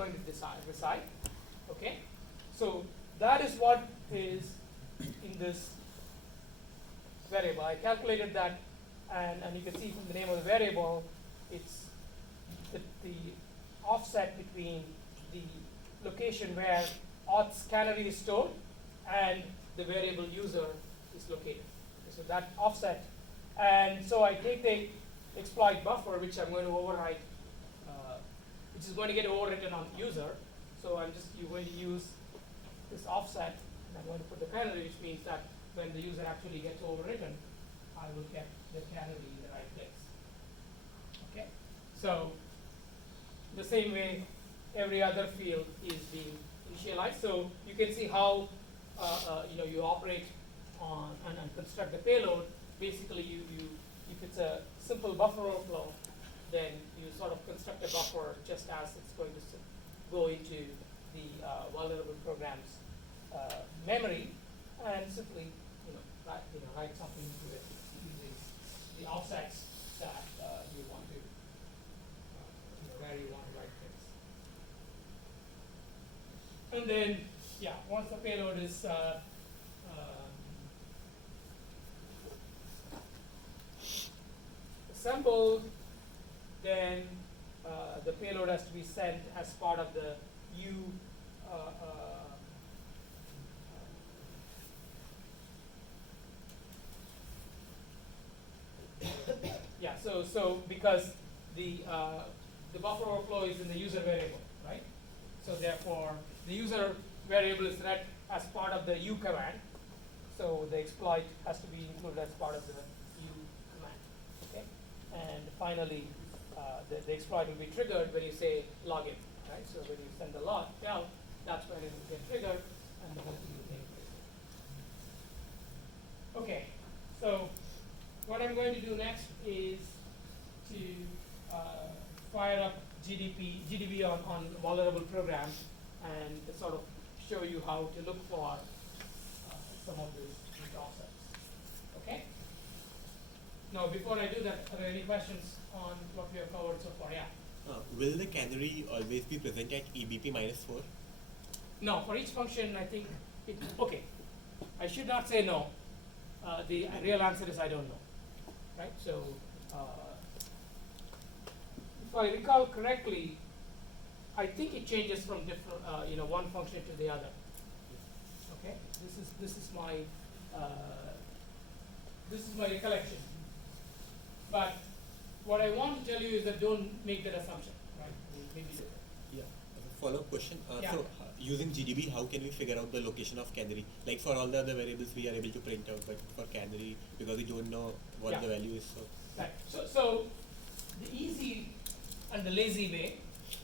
going to reside. Okay, so that is what is in this variable. I calculated that, and you can see from the name of the variable, it's the offset between the location where auth's canary is stored and the variable user is located. So that offset, and so I take the exploit buffer, which I'm going to overwrite, which is going to get overwritten on the user. So you're going to use this offset, and I'm going to put the canary, which means that when the user actually gets overwritten, I will get the canary in the right place. Okay, so the same way every other field is being initialized. So you can see how you operate on and construct the payload. Basically, if it's a simple buffer overflow, then you sort of construct a buffer just as it's going to go into the vulnerable program's memory, and simply write something into it using the offsets that you want to where you want to write things. And then once the payload is assembled, then the payload has to be sent as part of the U so because the buffer overflow is in the user variable, right? So therefore, the user variable is read as part of the U command. So the exploit has to be included as part of the U command. Okay, and finally, the exploit will be triggered when you say login, right? So when you send the log out, that's when it will get triggered, and the whole thing will take place. Okay, so what I'm going to do next is to fire up GDB on vulnerable programs and to sort of show you how to look for some of these offsets. Okay? Now, before I do that, are there any questions on what we have covered so far? Yeah? Will the canary always be present at EBP -4? No, for each function, I think okay. I should not say no. The real answer is I don't know. Right? So, if I recall correctly, I think it changes from different, one function to the other. Okay, this is my recollection. But what I want to tell you is that don't make that assumption, right? Maybe yeah. As a follow-up question. Yeah. So, using GDB, how can we figure out the location of canary? Like for all the other variables, we are able to print out, but for canary, because we don't know what the value is. So. Right. So the easy and the lazy way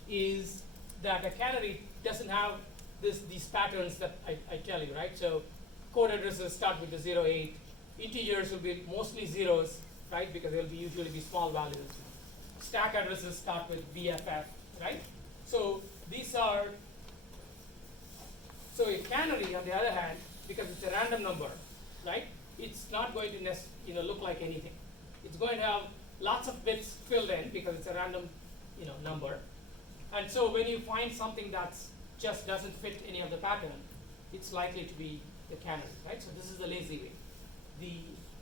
is that a canary doesn't have these patterns that I tell you, right? So code addresses start with the 08. Integers will be mostly zeros, right? Because they'll be usually be small values. Stack addresses start with BFF, right? So these are. So a canary, on the other hand, because it's a random number, right? It's not going to look like anything. It's going to have lots of bits filled in because it's a random number. And so when you find something that's just doesn't fit any of the pattern, it's likely to be the canary, right? So this is the lazy way. The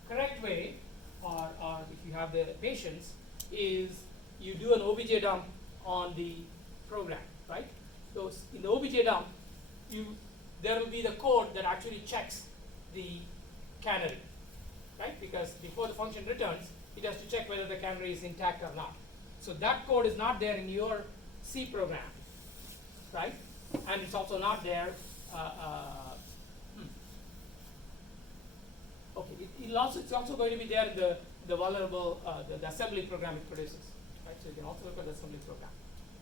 correct way, or if you have the patience, is you do an obj dump on the program, right? So in the obj dump, there will be the code that actually checks the canary, right? Because before the function returns, it has to check whether the canary is intact or not. So that code is not there in your C program, right? And it's also not there. Okay, it's also going to be there in the vulnerable the assembly program it produces, right? So you can also look at the assembly program.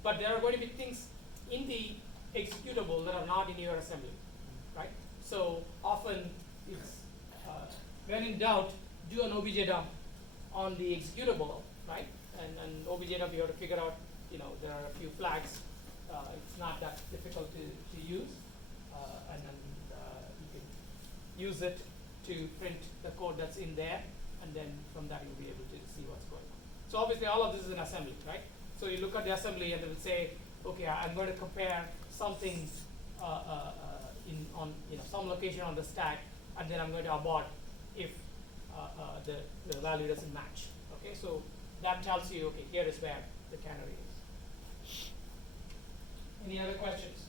But there are going to be things in the executable that are not in your assembly, right? So often it's when in doubt, do an obj dump on the executable, right? And obj dump, you have to figure out, there are a few flags. It's not that difficult to use, and then you can use it to print the code that's in there, and then from that you'll be able to see what's going on. So obviously all of this is in assembly, right? So you look at the assembly and it will say, okay, I'm going to compare something on some location on the stack, and then I'm going to abort if the value doesn't match. Okay, so that tells you, okay, here is where the canary is. Any other questions?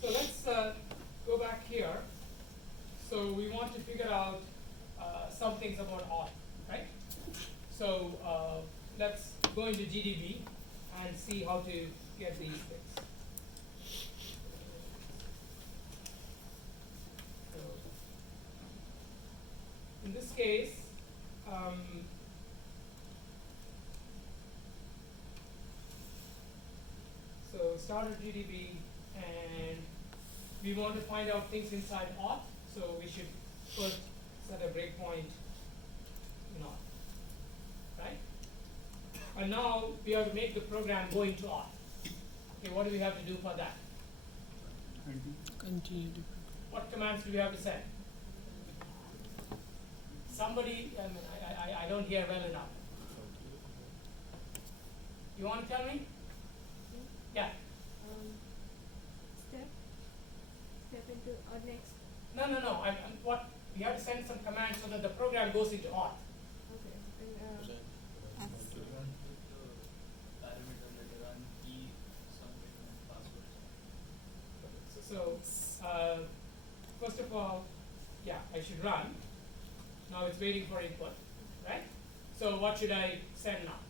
So let's go back here. So we want to figure out some things about auth, right? So let's go into GDB and see how to get these things. So in this case, so start at GDB, and we want to find out things inside auth. So we should first set a breakpoint in auth, right? And now we have to make the program go into auth. Okay, what do we have to do for that? Continue to. What commands do we have to send? Somebody, I don't hear well enough. You want to tell me? Yeah. Step into or next. No. What we have to send some commands so that the program goes into auth. Okay. And, So first of all, yeah, I should run. Now it's waiting for input, right? So what should I send now?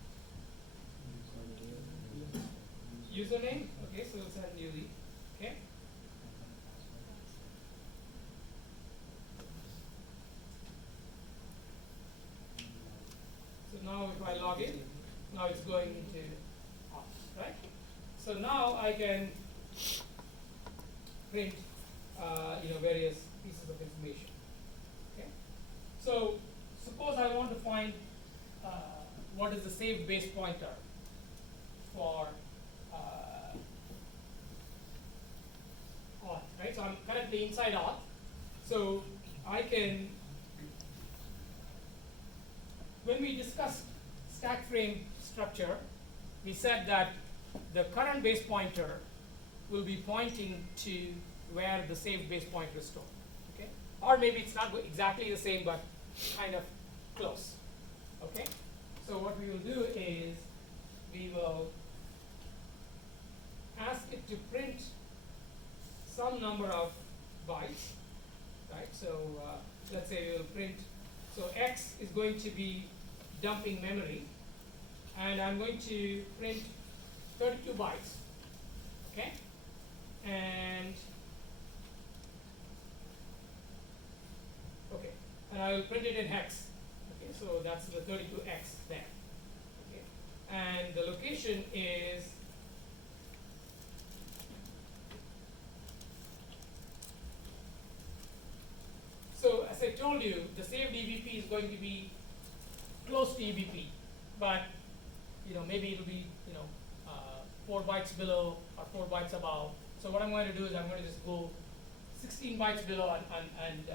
Username. Okay, so we'll send Yuli. Okay. So now if I log in, now it's going into auth, right? So now I can print various pieces of information. Okay. So suppose I want to find what is the saved base pointer for auth, right? So I'm currently inside auth. So I can, when we discussed stack frame structure, we said that the current base pointer will be pointing to where the saved base pointer is stored. Okay? Or maybe it's not exactly the same, but kind of close. Okay? So what we will do is we will ask it to print some number of bytes, right? So let's say we will print, so X is going to be dumping memory, and I'm going to print 32 bytes, okay? And I will print it in hex. Okay, so that's the 32x there. Okay, and the location is so as I told you, the saved EBP is going to be close to EBP, but maybe it'll be 4 bytes below or 4 bytes above. So what I'm going to do is I'm going to just go 16 bytes below and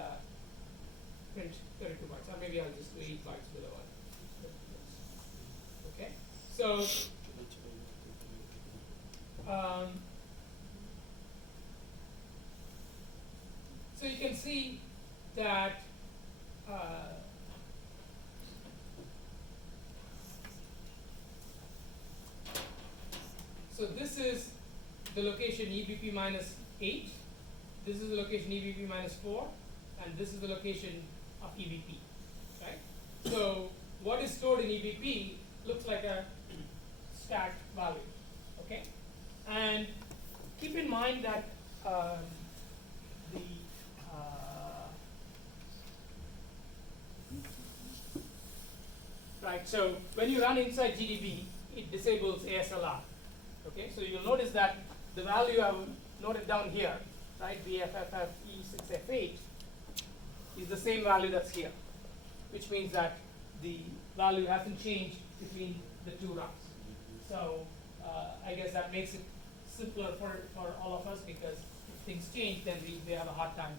print 32 bytes, or maybe I'll just do 8 bytes below. Okay, so so you can see that so this is the location EBP minus 8, this is the location EBP minus 4, and this is the location of EBP, right? So what is stored in EBP looks like a stacked value, okay? And keep in mind that right, so when you run inside GDB, it disables ASLR, okay? So you'll notice that the value I've noted down here, right, BFFFE6F8, is the same value that's here, which means that the value hasn't changed between the two routes. So I guess that makes it simpler for all of us, because if things change, then we have a hard time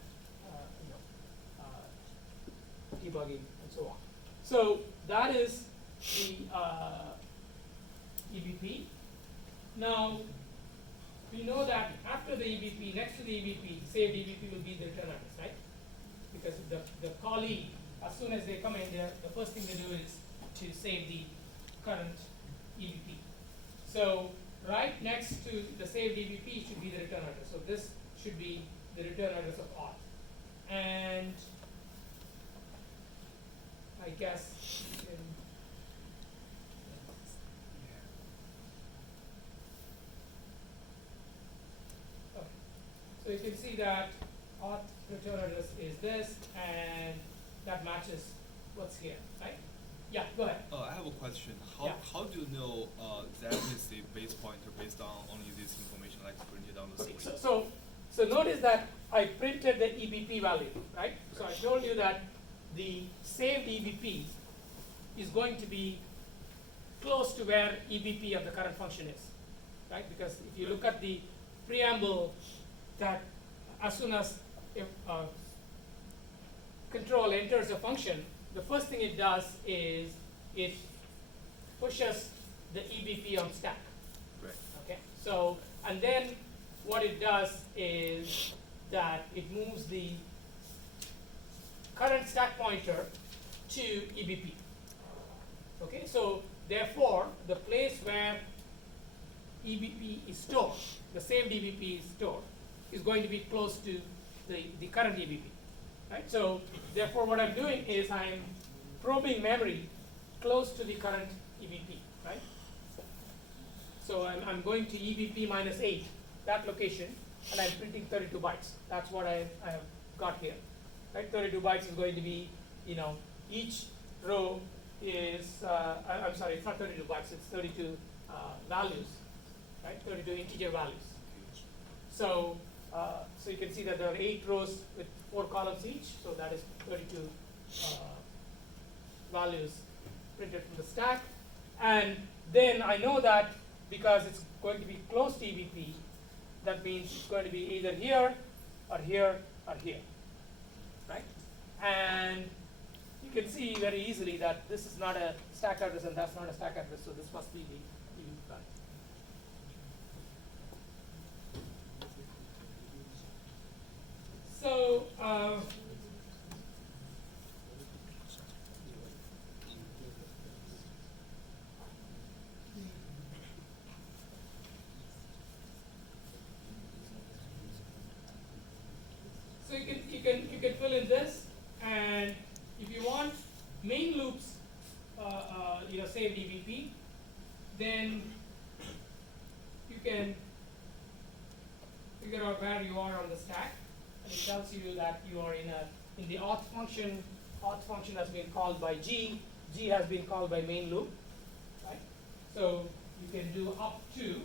debugging and so on. So that is the EBP. Now we know that after the EBP, next to the EBP, saved EBP will be the return address, right? Because the callee, as soon as they come in there, the first thing they do is to save the current EBP. So right next to the saved EBP should be the return address. So this should be the return address of auth. And I guess you can okay. So you can see that auth return address is this, and that matches what's here, right? Yeah, go ahead. I have a question. Yeah. How do you know that is the base pointer based on only this information like printed on the Okay, screen? so notice that I printed the EBP value, right? So I told you that the saved EBP is going to be close to where EBP of the current function is, right? Because if you look at the preamble, that as soon as control enters a function, the first thing it does is it pushes the EBP on stack. Right. Okay, so, and then what it does is that it moves the current stack pointer to EBP. Okay, so therefore, the place where EBP is stored, the saved EBP is stored, is going to be close to the current EBP. Right? So therefore, what I'm doing is I'm probing memory close to the current EBP, right? So I'm going to EBP minus 8, that location, and I'm printing 32 bytes. That's what I have got here, right? 32 bytes is going to be, each row is, I'm sorry, it's not 32 bytes, it's 32 values, right? 32 integer values. So, so you can see that there are 8 rows with 4 columns each, so that is 32 values printed from the stack. And then I know that because it's going to be close to EBP, that means it's going to be either here or here or here, right? And you can see very easily that this is not a stack address and that's not a stack address, so this must be the EBP value. So, so you can fill in this, and if you want main loops, saved EBP, then you can figure out where you are on the stack. And it tells you that you are in the auth function. Auth function has been called by G. G has been called by main loop, right? So you can do up to.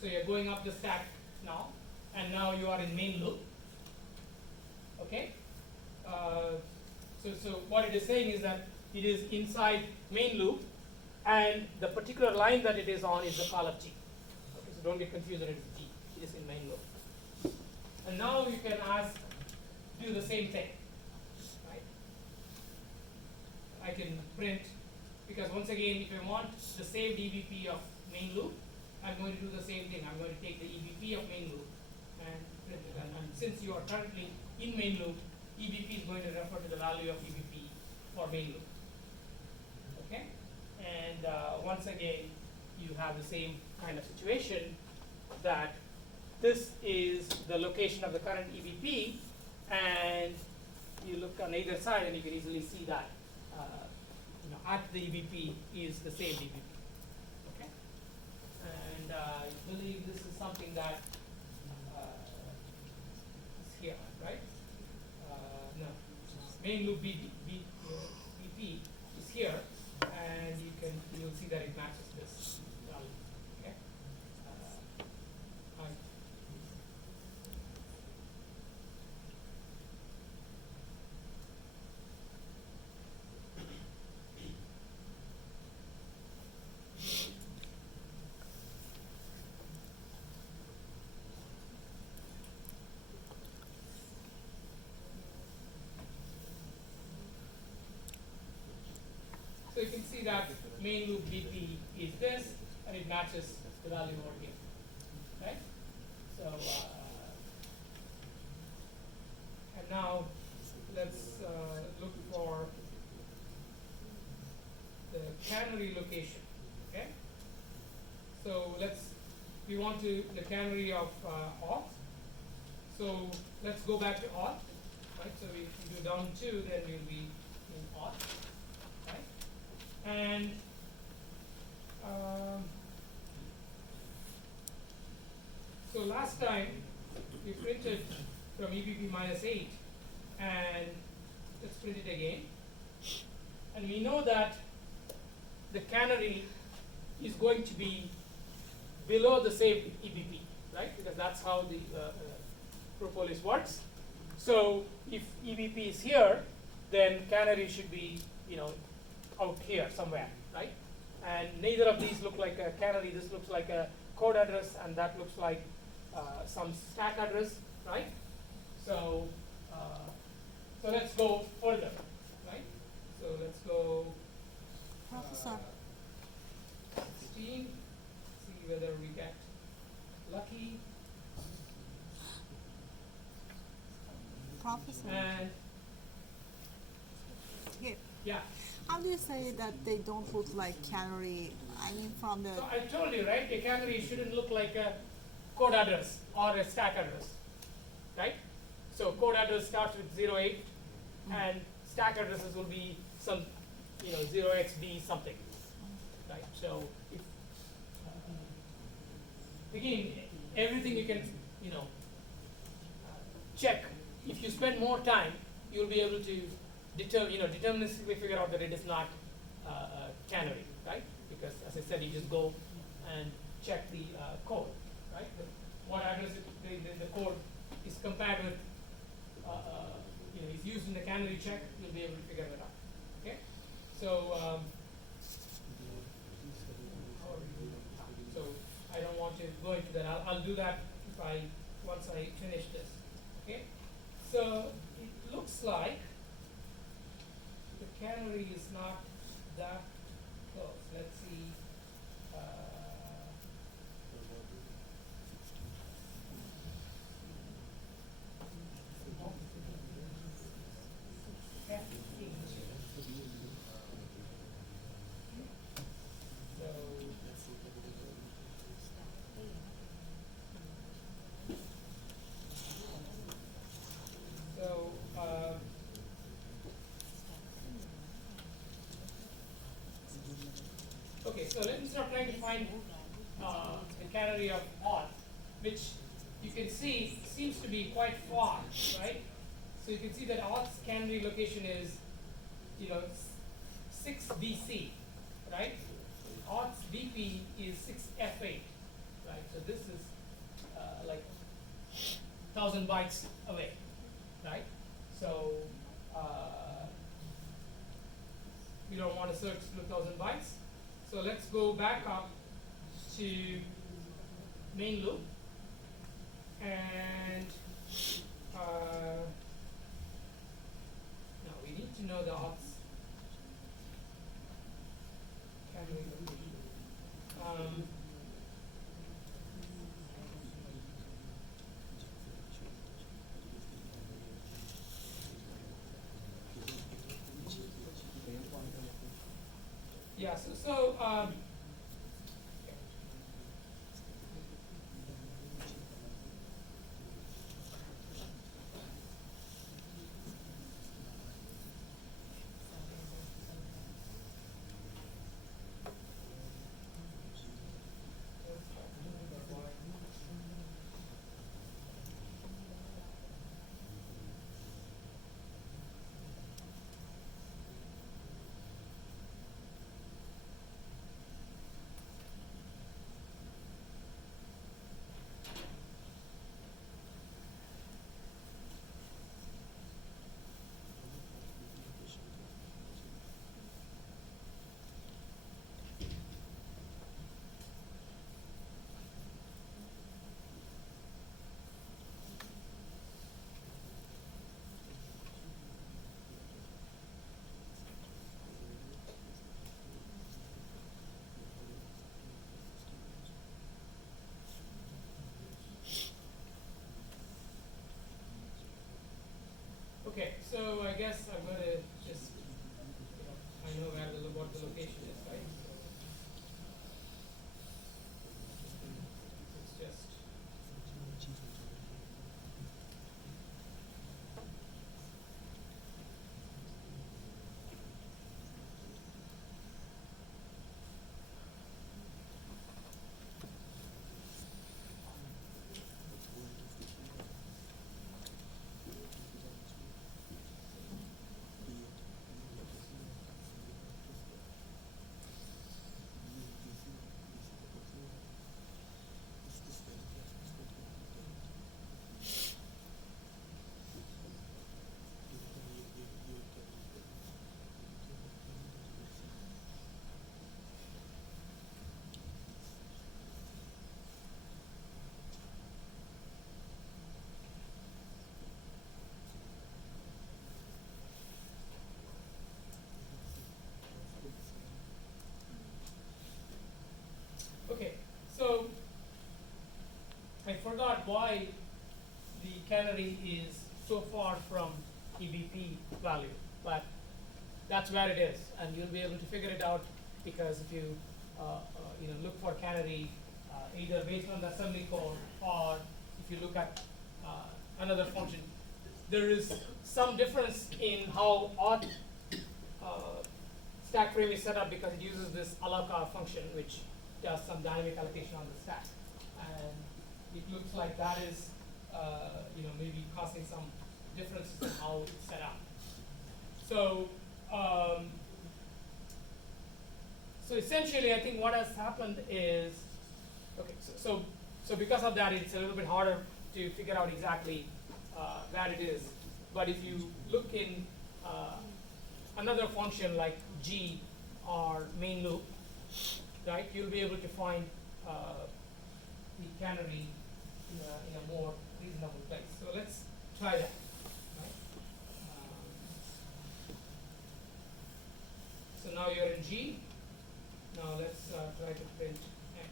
So you're going up the stack now, and now you are in main loop. Okay. So what it is saying is that it is inside main loop, and the particular line that it is on is the call of G. Okay, so don't get confused that it is G. It is in main loop. And now you can do the same thing, right? I can print, because once again, if I want the saved EBP of main loop, I'm going to do the same thing. I'm going to take the EBP of main loop and print it. And since you are currently in main loop, EBP is going to refer to the value of EBP for main loop. Okay? And once again, you have the same kind of situation, that this is the location of the current EBP, and you look on either side and you can easily see that at the EBP is the same EBP. Okay? And I believe this is something that is here, right? No, main loop BP is here, and you'll see that it matches this value. Okay. So you can see that main loop BP is this, and it matches the value over here, right? So, and now let's look for the canary location, okay? So we want the canary of auth. So let's go back to auth, right? So if you do down 2, then you'll be in auth, right? And so last time we printed from EBP -8, and let's print it again. And we know that the canary is going to be below the saved EBP, right? Because that's how the Propolis works. So if EBP is here, then canary should be, out here somewhere, right? And neither of these look like a canary. This looks like a code address, and that looks like some stack address, right? So so let's go further, right? So let's go Professor. 16, see whether we get lucky. Professor. And Here. yeah, How do you say that they don't look like canary? I mean, from the. so I told you, right, a canary shouldn't look like a code address or a stack address, right? So code address starts with 08, and stack addresses will be some, 0xb something, right? So if, again, everything you can, check. If you spend more time, you'll be able to deterministically figure out that it is not canary, right? Because as I said, you just go and check the code, right? What address the code is compared with, is used in the canary check, you'll be able to figure that out. Okay? So, so I don't want to go into that. I'll do that once I finish this. Okay? So it looks like the canary is not that close. Let's see. Okay, so let me start trying to find the canary of auth, which you can see seems to be quite far, right? So you can see that auth's canary location is, 6BC, right? Auth's BP is 6F8, right? So this is like 1,000 bytes away, right? So we don't want to search through 1,000 bytes. So let's go back up to main loop, and now we need to know the auth's canary location. Yeah, so out why the canary is so far from EBP value, but that's where it is, and you'll be able to figure it out because if you look for canary either based on the assembly code or if you look at another function, there is some difference in how auth stack frame is set up because it uses this allocar function which does some dynamic allocation on the stack, and it looks like that is maybe causing some differences in how it's set up. So so essentially, I think what has happened is, okay, so because of that, it's a little bit harder to figure out exactly where it is. But if you look in another function like G or main loop, right, you'll be able to find the canary in a more reasonable place. So let's try that. Right? So now you're in G. Now let's try to print X.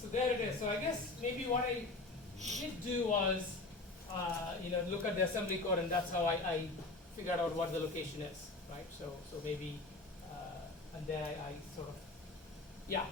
So there it is. So I guess maybe what I did do was, look at the assembly code, and that's how I figured out what the location is, right? So maybe, and then I sort of, yeah.